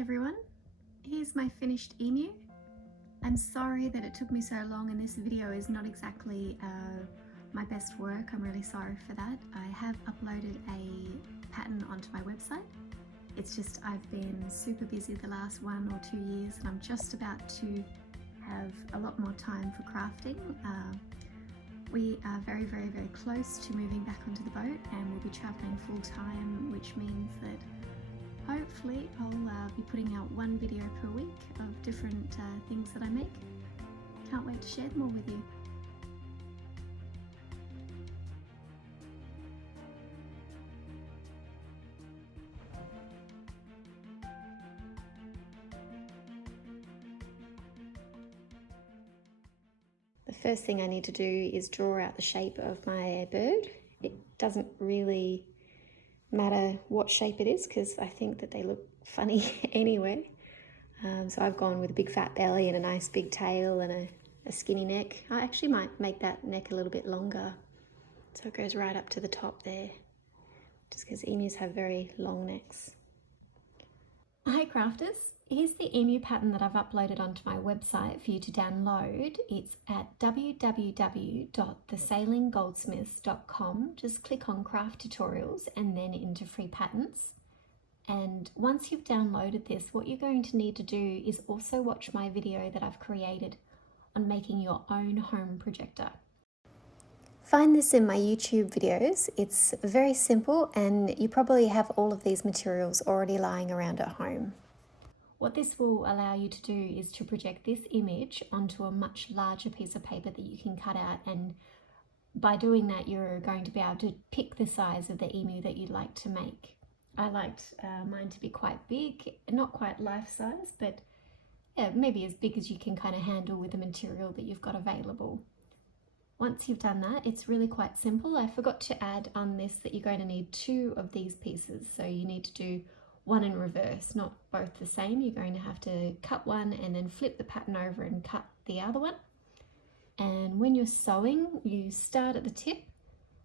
everyone, here's my finished emu. I'm sorry that it took me so long and this video is not exactly my best work. I'm really sorry for that. I have uploaded a pattern onto my website. It's just I've been super busy the last 1 or 2 years and I'm just about to have a lot more time for crafting. We are very close to moving back onto the boat and we'll be traveling full time, which means that hopefully I'll be putting out 1 video per week of different things that I make. Can't wait to share them all with you. The first thing I need to do is draw out the shape of my bird. It doesn't really matter what shape it is because I think that they look funny anyway. So I've gone with a big fat belly and a nice big tail and a skinny neck. I actually might make that neck a little bit longer so it goes right up to the top there, just because emus have very long necks. Hi crafters, here's the emu pattern that I've uploaded onto my website for you to download. It's at www.thesailinggoldsmiths.com. Just click on craft tutorials and then into free patterns. And once you've downloaded this, what you're going to need to do is also watch my video that I've created on making your own home projector. Find this in my YouTube videos. It's very simple and you probably have all of these materials already lying around at home. What this will allow you to do is to project this image onto a much larger piece of paper that you can cut out, and by doing that you're going to be able to pick the size of the emu that you'd like to make. I liked mine to be quite big, not quite life size, but yeah, maybe as big as you can kind of handle with the material that you've got available. Once you've done that, it's really quite simple. I forgot to add on this that you're going to need 2 of these pieces. So you need to do one in reverse, not both the same. You're going to have to cut one and then flip the pattern over and cut the other one. And when you're sewing, you start at the tip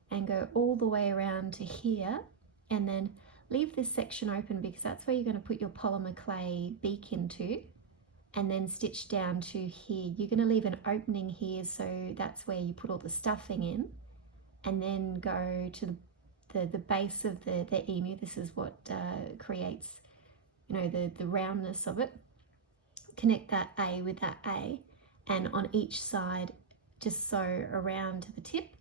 and go all the way around to here, and then leave this section open because that's where you're going to put your polymer clay beak into, and then stitch down to here. You're going to leave an opening here, so that's where you put all the stuffing in, and then go to the base of the emu. This is what creates, you know, the roundness of it. Connect that A with that A, and on each side just sew around to the tip,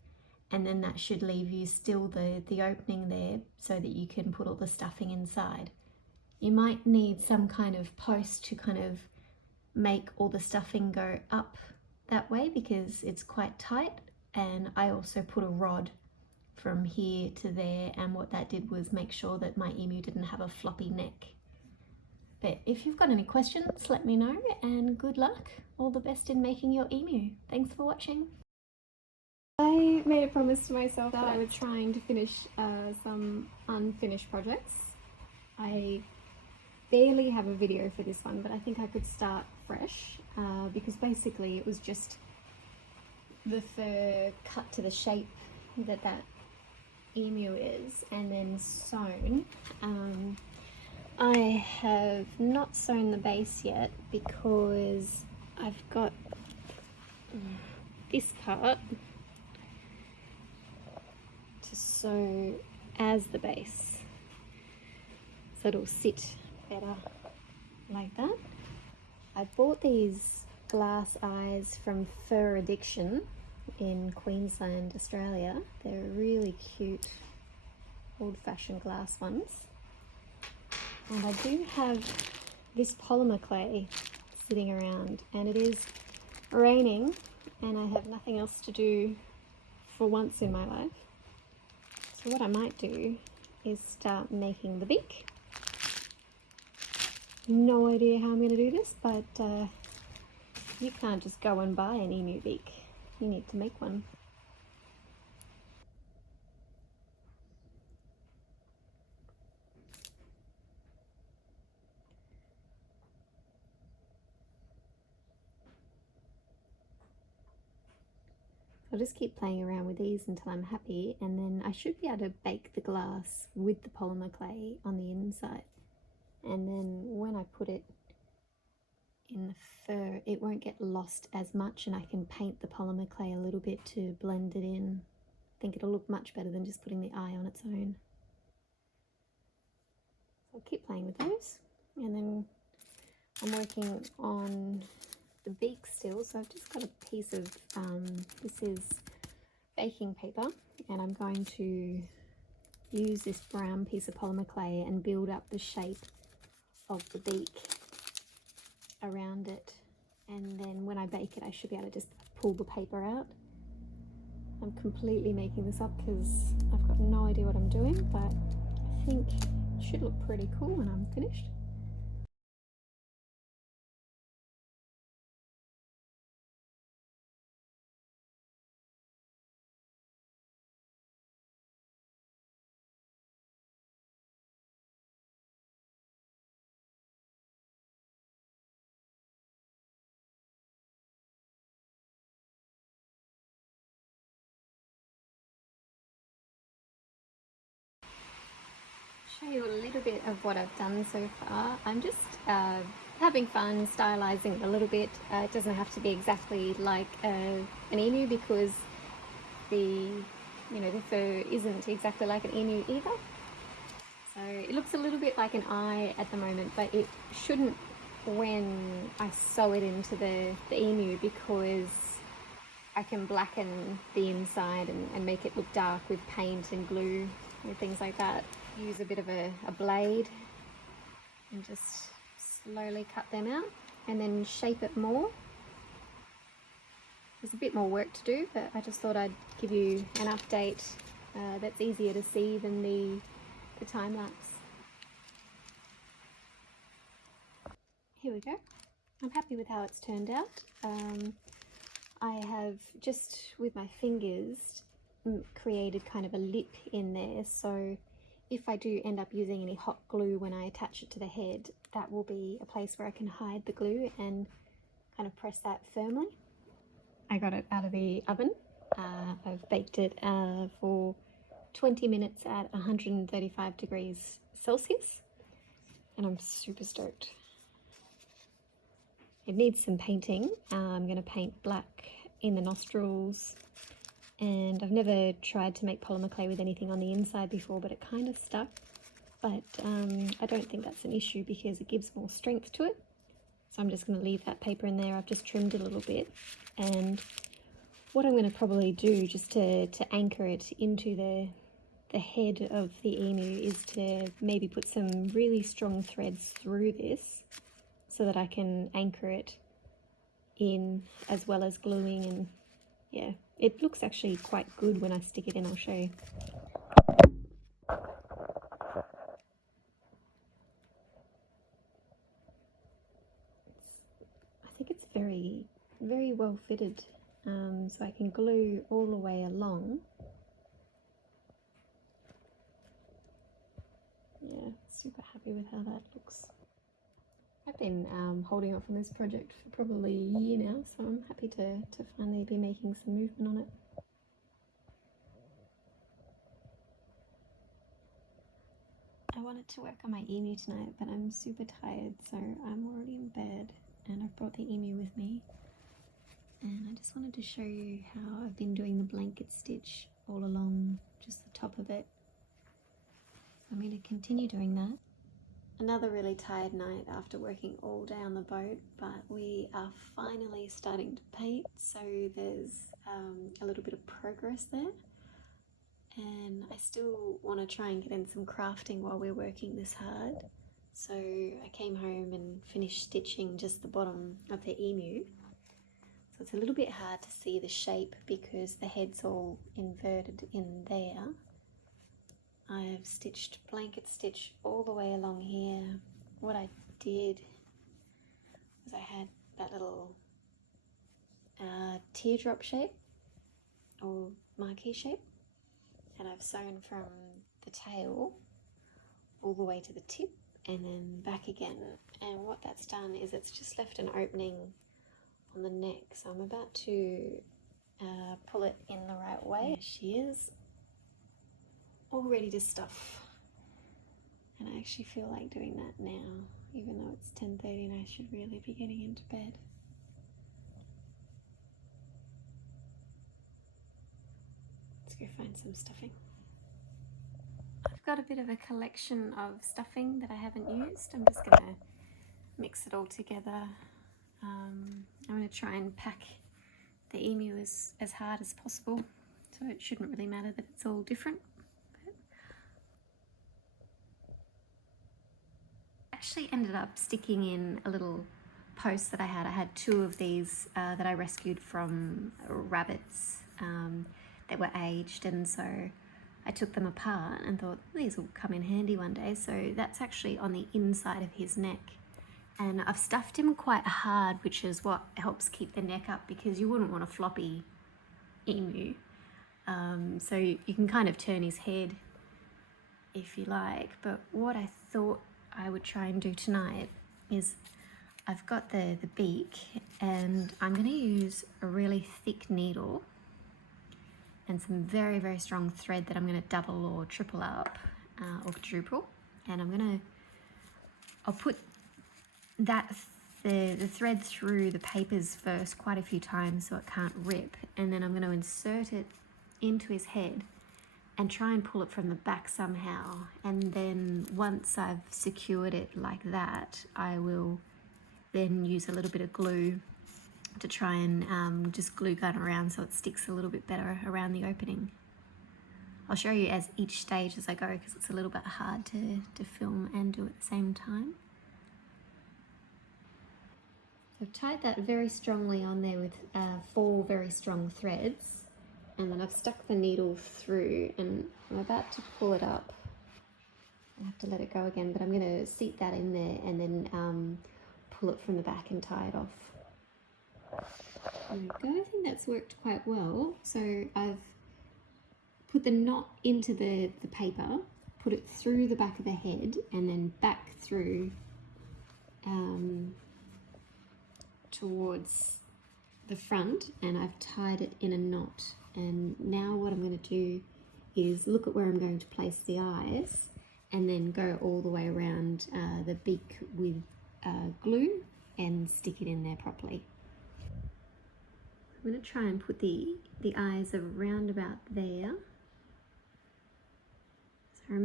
and then that should leave you still the opening there so that you can put all the stuffing inside. You might need some kind of post to kind of make all the stuffing go up that way because it's quite tight, and I also put a rod from here to there, and what that did was make sure that my emu didn't have a floppy neck. But if you've got any questions, let me know, and good luck. All the best in making your emu. Thanks for watching. I made a promise to myself that I was trying to finish some unfinished projects. I barely have a video for this one, but I think I could start fresh because basically it was just the fur cut to the shape that emu is and then sewn. I have not sewn the base yet because I've got this part to sew as the base so it'll sit better like that. I bought these glass eyes from Fur Addiction in Queensland, Australia. They're really cute old-fashioned glass ones. And I do have this polymer clay sitting around, and it is raining and I have nothing else to do for once in my life. So what I might do is start making the beak. No idea how I'm going to do this, but you can't just go and buy an emu beak. You need to make one. I'll just keep playing around with these until I'm happy, and then I should be able to bake the glass with the polymer clay on the inside. And then when I put put it in the fur, it won't get lost as much, and I can paint the polymer clay a little bit to blend it in. I think it'll look much better than just putting the eye on its own. So I'll keep playing with those, and then I'm working on the beak still. So I've just got a piece of, this is baking paper, and I'm going to use this brown piece of polymer clay and build up the shape of the beak around it, and then when I bake it I should be able to just pull the paper out. I'm completely making this up because I've got no idea what I'm doing, but I think it should look pretty cool when I'm finished. Show you a little bit of what I've done so far. I'm just having fun stylizing it a little bit. It doesn't have to be exactly like an emu, because the fur isn't exactly like an emu either. So it looks a little bit like an eye at the moment, but it shouldn't when I sew it into the emu, because I can blacken the inside and make it look dark with paint and glue and things like that. Use a bit of a blade and just slowly cut them out and then shape it more. There's a bit more work to do, but I just thought I'd give you an update that's easier to see than the time lapse. Here we go. I'm happy with how it's turned out. I have just with my fingers created kind of a lip in there, so if I do end up using any hot glue when I attach it to the head, that will be a place where I can hide the glue and kind of press that firmly. I got it out of the oven. I've baked it for 20 minutes at 135 degrees Celsius, and I'm super stoked. It needs some painting. I'm going to paint black in the nostrils, and I've never tried to make polymer clay with anything on the inside before, but it kind of stuck. But I don't think that's an issue because it gives more strength to it. So I'm just going to leave that paper in there. I've just trimmed it a little bit, and what I'm going to probably do just to anchor it into the head of the emu is to maybe put some really strong threads through this so that I can anchor it in as well as gluing, and yeah, it looks actually quite good when I stick it in. I'll show you. I think it's very, very well fitted, so I can glue all the way along. Yeah, super happy with how that looks. I've been holding off on this project for probably a year now, so I'm happy to finally be making some movement on it. I wanted to work on my emu tonight, but I'm super tired, so I'm already in bed, and I've brought the emu with me. And I just wanted to show you how I've been doing the blanket stitch all along just the top of it. So I'm going to continue doing that. Another really tired night after working all day on the boat, but we are finally starting to paint, so there's a little bit of progress there. And I still want to try and get in some crafting while we're working this hard. So I came home and finished stitching just the bottom of the emu. So it's a little bit hard to see the shape because the head's all inverted in there. I've stitched blanket stitch all the way along here. What I did was I had that little teardrop shape or marquee shape, and I've sewn from the tail all the way to the tip and then back again. And what that's done is it's just left an opening on the neck. So I'm about to pull it in the right way. There she is, all ready to stuff. And I actually feel like doing that now, even though it's 10:30. I should really be getting into bed. Let's go find some stuffing. I've got a bit of a collection of stuffing that I haven't used. I'm just going to mix it all together. I'm going to try and pack the EMU as hard as possible, so it shouldn't really matter that it's all different. I actually ended up sticking in a little post that I had. I had 2 of these that I rescued from rabbits that were aged, and so I took them apart and thought these will come in handy one day. So that's actually on the inside of his neck, and I've stuffed him quite hard, which is what helps keep the neck up, because you wouldn't want a floppy emu. So you can kind of turn his head if you like, but what I thought I would try and do tonight is I've got the beak, and I'm going to use a really thick needle and some very, very strong thread that I'm going to double or triple up or quadruple, and I'll put the thread through the papers first quite a few times so it can't rip, and then I'm going to insert it into his head and try and pull it from the back somehow, and then once I've secured it like that, I will then use a little bit of glue to try and just glue gun around so it sticks a little bit better around the opening. I'll show you as each stage as I go, because it's a little bit hard to film and do at the same time. So I've tied that very strongly on there with 4 very strong threads, and then I've stuck the needle through, and I'm about to pull it up. I have to let it go again, but I'm going to seat that in there and then pull it from the back and tie it off. There we go. I think that's worked quite well. So I've put the knot into the paper, put it through the back of the head, and then back through towards the front, and I've tied it in a knot. And now what I'm going to do is look at where I'm going to place the eyes, and then go all the way around the beak with glue and stick it in there properly. I'm going to try and put the eyes around about there. So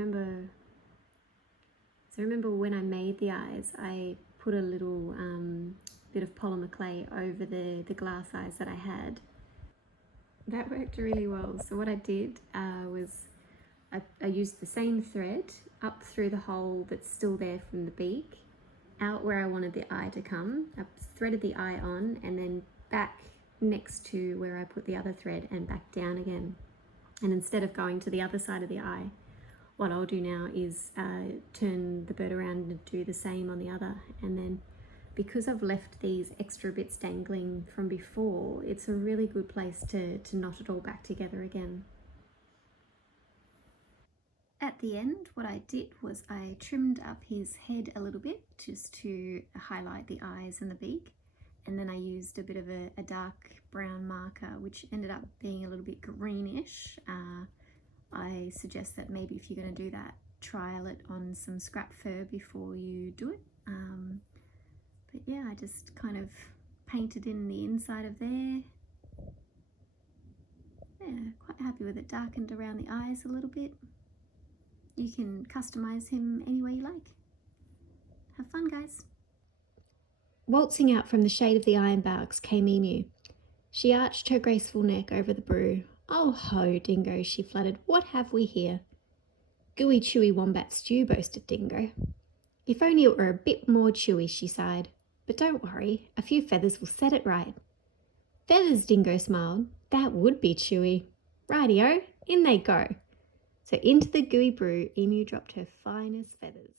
remember when I made the eyes, I put a little bit of polymer clay over the glass eyes that I had. That worked really well. So what I did was I used the same thread up through the hole that's still there from the beak, out where I wanted the eye to come. I threaded the eye on, and then back next to where I put the other thread, and back down again. And instead of going to the other side of the eye, what I'll do now is turn the bird around and do the same on the other. And then because I've left these extra bits dangling from before, it's a really good place to knot it all back together again. At the end, what I did was I trimmed up his head a little bit just to highlight the eyes and the beak. And then I used a bit of a dark brown marker, which ended up being a little bit greenish. I suggest that maybe if you're going to do that, trial it on some scrap fur before you do it. But yeah, I just kind of painted in the inside of there. Yeah, quite happy with it. Darkened around the eyes a little bit. You can customize him any way you like. Have fun, guys. Waltzing out from the shade of the ironbarks came Emu. She arched her graceful neck over the brew. "Oh ho, Dingo," she fluttered. "What have we here?" "Gooey chewy wombat stew," boasted Dingo. "If only it were a bit more chewy," she sighed. "But don't worry, a few feathers will set it right." "Feathers," Dingo smiled. "That would be chewy." "Righty-o, in they go." So into the gooey brew, Emu dropped her finest feathers.